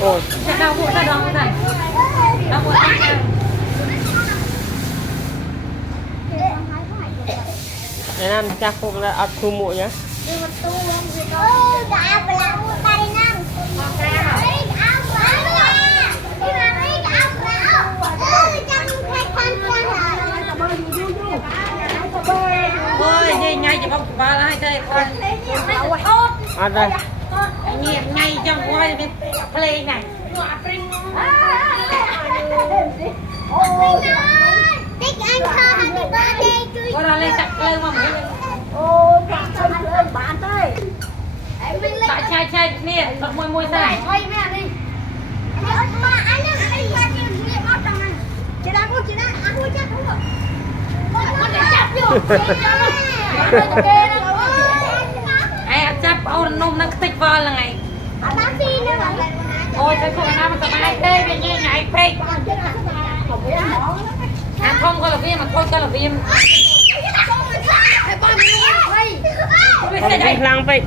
ôi đau bụng ta đau này đau bụng này ăn chắc cũng là ăn thu muội nhá ôi gì ngay chỉ bóc ba là hai tay con ăn đây nhẹ ngay trong quay cái play này con đang lên sạch lên mà chạy chạy nè thật môi môi tay ai chấp ôn nôm nó tích vào là ngày ôi cái cô nào mà tụi ai tê về nhẹ nhảy phê ăn không có là viêm mà thôi cho là viêm không lăng vậy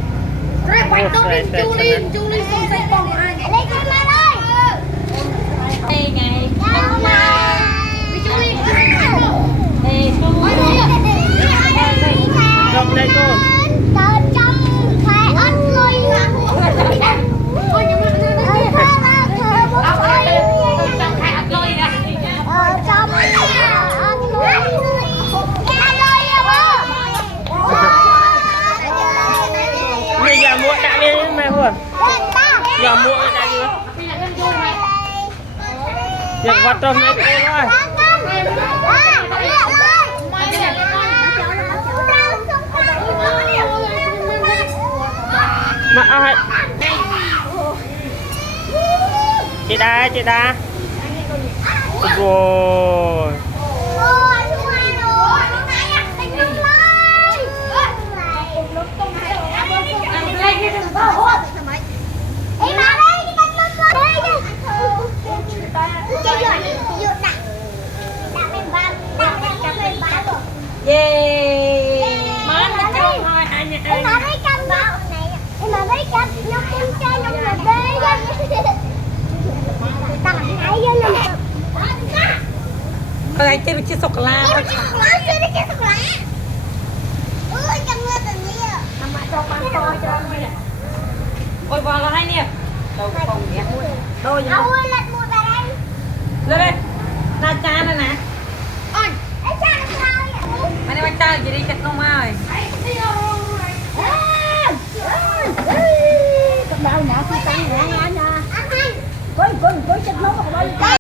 đây ngày rộng đây cô bây giờ muội đã lên mày buồn giờ muội đã đi việc vật tôm này cô thôi mà ai chị đá rồi cái chơi chiếc sọc la ôi vào là hai nè đâu không đẹp đôi lên đây na cha này nè anh em cha gì đi chặt không ai đâu nè, con tăng nè nha. Coi chích nó